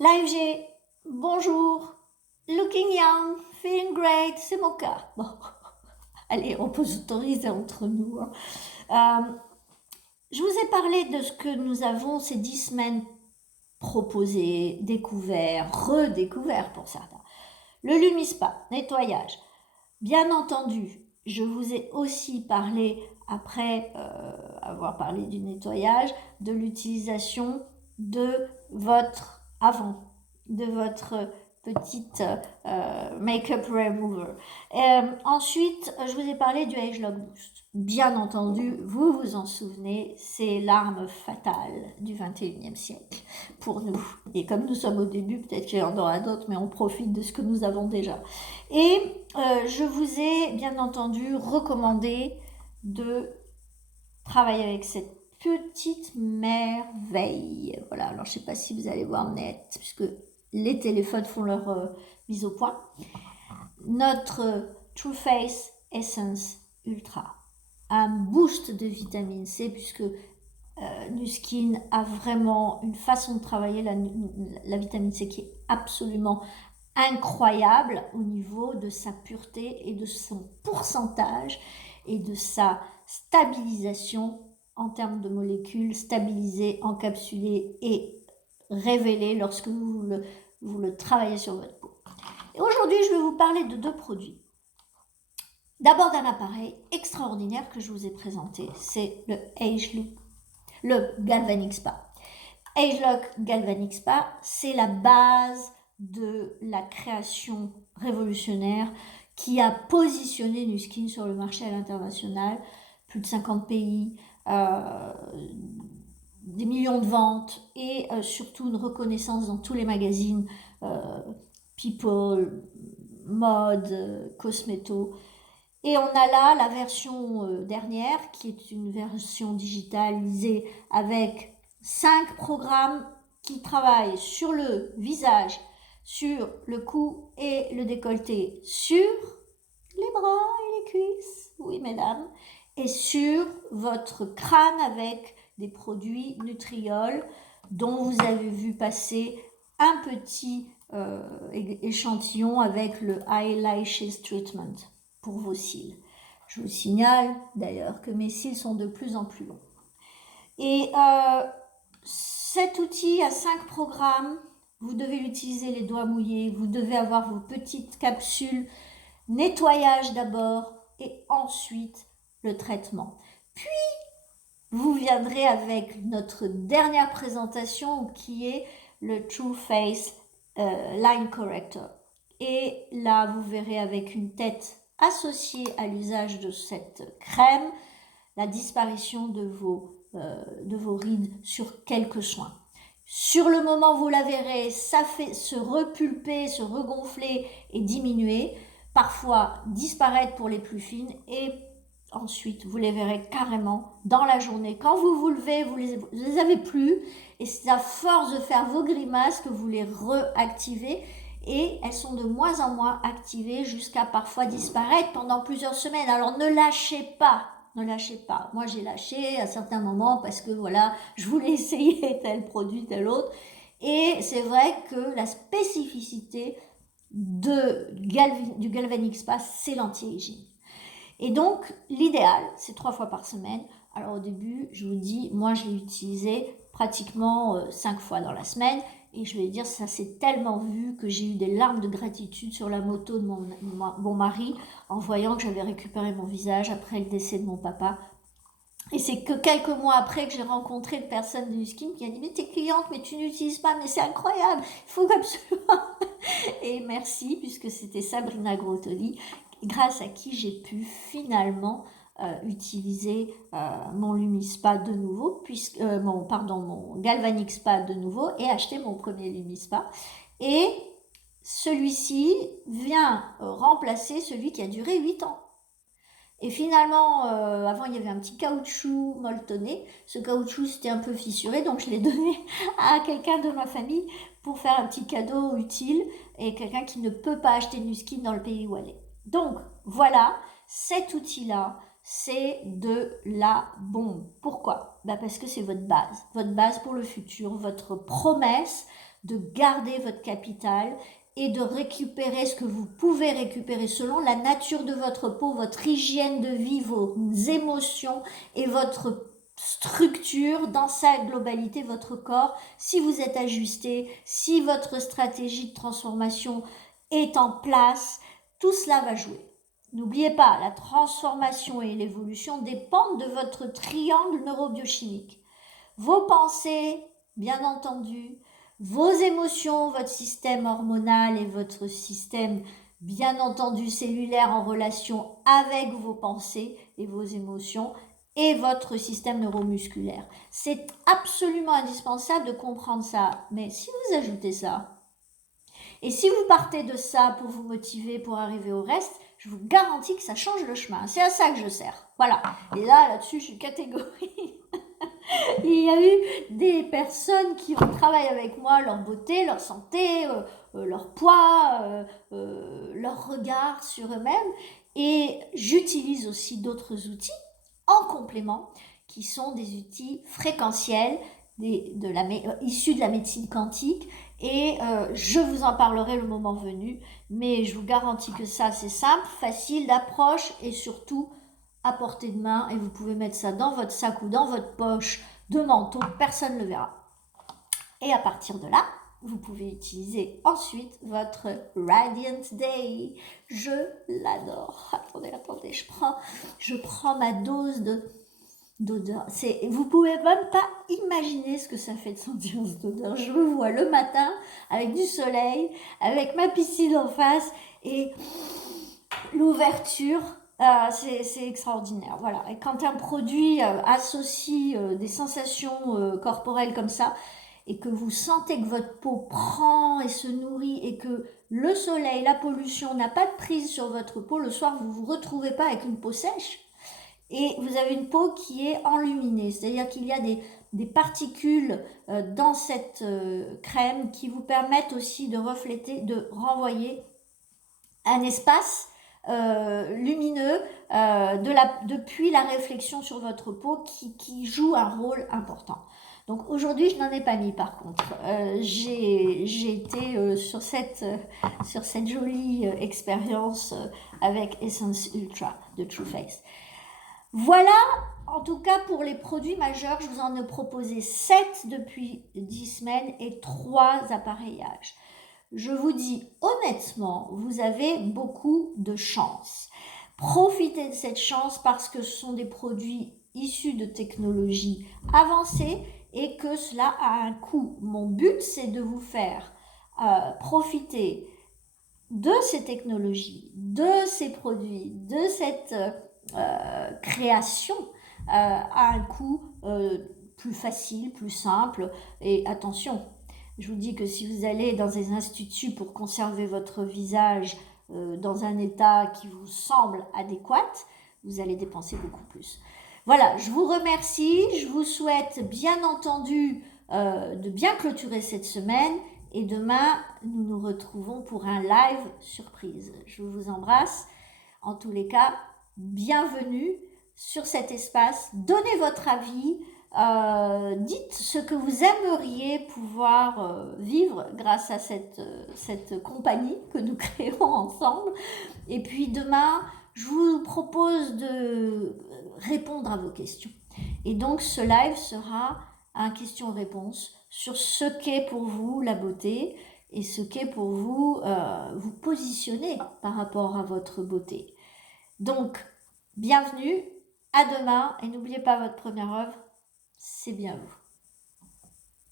Live G, bonjour, looking young, feeling great, c'est mon cas. Bon, allez, on peut s'autoriser entre nous. Je vous ai parlé de ce que nous avons ces 10 semaines proposé, découvert, redécouvert pour certains. Le Lumispa, nettoyage. Bien entendu, je vous ai aussi parlé, après avoir parlé du nettoyage, de l'utilisation de votre de votre petite make-up remover. Ensuite, je vous ai parlé du Age Lock Boost. Bien entendu, vous vous en souvenez, c'est l'arme fatale du 21e siècle pour nous. Et comme nous sommes au début, peut-être qu'il y en aura d'autres, mais on profite de ce que nous avons déjà. Et je vous ai bien entendu recommandé de travailler avec cette petite merveille. Voilà, alors je ne sais pas si vous allez voir net, puisque les téléphones font leur mise au point. Notre True Face Essence Ultra, un boost de vitamine C, puisque Nuskin a vraiment une façon de travailler la vitamine C qui est absolument incroyable au niveau de sa pureté et de son pourcentage et de sa stabilisation en termes de molécules stabilisées, encapsulées et révélées lorsque vous le travaillez sur votre peau. Et aujourd'hui, je vais vous parler de deux produits. D'abord d'un appareil extraordinaire que je vous ai présenté, c'est le Age Look, le Galvanic Spa. Age Lock Galvanic Spa, c'est la base de la création révolutionnaire qui a positionné Nuskin sur le marché à l'international. Plus de 50 pays, des millions de ventes et surtout une reconnaissance dans tous les magazines People, Mode, Cosmeto. Et on a là la version dernière qui est une version digitalisée avec 5 programmes qui travaillent sur le visage, sur le cou et le décolleté, sur les bras et les cuisses, oui mesdames, et sur votre crâne avec des produits Nutriol dont vous avez vu passer un petit échantillon avec le Eyelashes Treatment pour vos cils. Je vous signale d'ailleurs que mes cils sont de plus en plus longs. Et cet outil a 5 programmes. Vous devez l'utiliser les doigts mouillés. Vous devez avoir vos petites capsules. Nettoyage d'abord et ensuite le traitement. Puis, vous viendrez avec notre dernière présentation qui est le True Face Line Corrector. Et là, vous verrez avec une tête associée à l'usage de cette crème, la disparition de vos rides sur quelques soins. Sur le moment, vous la verrez, ça fait se repulper, se regonfler et diminuer, parfois disparaître pour les plus fines et ensuite vous les verrez carrément dans la journée. Quand vous vous levez, vous les avez plus et c'est à force de faire vos grimaces que vous les réactivez et elles sont de moins en moins activées jusqu'à parfois disparaître pendant plusieurs semaines. Alors ne lâchez pas. Ne lâchez pas. Moi, j'ai lâché à certains moments parce que voilà, je voulais essayer tel produit, tel autre. Et c'est vrai que la spécificité du Galvanic Spa, c'est l'anti-aging. Et donc, l'idéal, c'est 3 fois par semaine. Alors au début, je vous dis, moi, je l'ai utilisé pratiquement 5 fois dans la semaine. Et je vais dire, ça s'est tellement vu que j'ai eu des larmes de gratitude sur la moto de mon mari en voyant que j'avais récupéré mon visage après le décès de mon papa. Et c'est que quelques mois après que j'ai rencontré une personne de Nuskin qui a dit « Mais t'es cliente, mais tu n'utilises pas, mais c'est incroyable, il faut absolument... » Et merci, puisque c'était Sabrina Grottoli, grâce à qui j'ai pu finalement utiliser mon Lumispa de nouveau, mon Galvanic Spa de nouveau, et acheter mon premier Lumispa. Et celui-ci vient remplacer celui qui a duré 8 ans. Et finalement, avant, il y avait un petit caoutchouc molletonné. Ce caoutchouc, c'était un peu fissuré, donc je l'ai donné à quelqu'un de ma famille pour faire un petit cadeau utile et quelqu'un qui ne peut pas acheter de Nuskin dans le pays où elle est. Donc, voilà, cet outil-là, c'est de la bombe. Pourquoi ? Parce que c'est votre base pour le futur, votre promesse de garder votre capital et de récupérer ce que vous pouvez récupérer selon la nature de votre peau, votre hygiène de vie, vos émotions et votre structure dans sa globalité, votre corps. Si vous êtes ajusté, si votre stratégie de transformation est en place, tout cela va jouer. N'oubliez pas, la transformation et l'évolution dépendent de votre triangle neurobiochimique. Vos pensées, bien entendu, vos émotions, votre système hormonal et votre système, bien entendu, cellulaire en relation avec vos pensées et vos émotions et votre système neuromusculaire. C'est absolument indispensable de comprendre ça. Mais si vous ajoutez ça, et si vous partez de ça pour vous motiver, pour arriver au reste, je vous garantis que ça change le chemin. C'est à ça que je sers. Voilà. Et là-dessus, je suis catégorique. Il y a eu des personnes qui ont travaillé avec moi leur beauté, leur santé, leur poids, leur regard sur eux-mêmes. Et j'utilise aussi d'autres outils en complément qui sont des outils fréquentiels issus de la médecine quantique. Et je vous en parlerai le moment venu. Mais je vous garantis que ça, c'est simple, facile d'approche et surtout à portée de main, et vous pouvez mettre ça dans votre sac ou dans votre poche de manteau, personne ne le verra. Et à partir de là, vous pouvez utiliser ensuite votre Radiant Day. Je l'adore. Attendez, je prends ma dose d'odeur. Vous pouvez même pas imaginer ce que ça fait de sentir cette odeur. Je me vois le matin avec du soleil, avec ma piscine en face et l'ouverture. C'est extraordinaire, voilà. Et quand un produit associe des sensations corporelles comme ça, et que vous sentez que votre peau prend et se nourrit, et que le soleil, la pollution n'a pas de prise sur votre peau, le soir vous vous retrouvez pas avec une peau sèche, et vous avez une peau qui est enluminée, c'est-à-dire qu'il y a des particules dans cette crème qui vous permettent aussi de refléter, de renvoyer un espace lumineux depuis la réflexion sur votre peau qui joue un rôle important. Donc aujourd'hui, je n'en ai pas mis par contre. J'ai été sur cette jolie expérience avec Essence Ultra de True Face. Voilà, en tout cas pour les produits majeurs, je vous en ai proposé 7 depuis 10 semaines et 3 appareillages. Je vous dis honnêtement, vous avez beaucoup de chance. Profitez de cette chance parce que ce sont des produits issus de technologies avancées et que cela a un coût. Mon but, c'est de vous faire profiter de ces technologies, de ces produits, de cette création à un coût plus facile, plus simple. Et attention, je vous dis que si vous allez dans des instituts pour conserver votre visage dans un état qui vous semble adéquat, vous allez dépenser beaucoup plus. Voilà, je vous remercie, je vous souhaite bien entendu de bien clôturer cette semaine et demain, nous nous retrouvons pour un live surprise. Je vous embrasse. En tous les cas, bienvenue sur cet espace. Donnez votre avis. Dites ce que vous aimeriez pouvoir vivre grâce à cette compagnie que nous créons ensemble. Et puis demain, je vous propose de répondre à vos questions. Et donc ce live sera un question-réponse sur ce qu'est pour vous la beauté et ce qu'est pour vous vous positionner par rapport à votre beauté. Donc, bienvenue, à demain et n'oubliez pas votre première œuvre, c'est bien vous.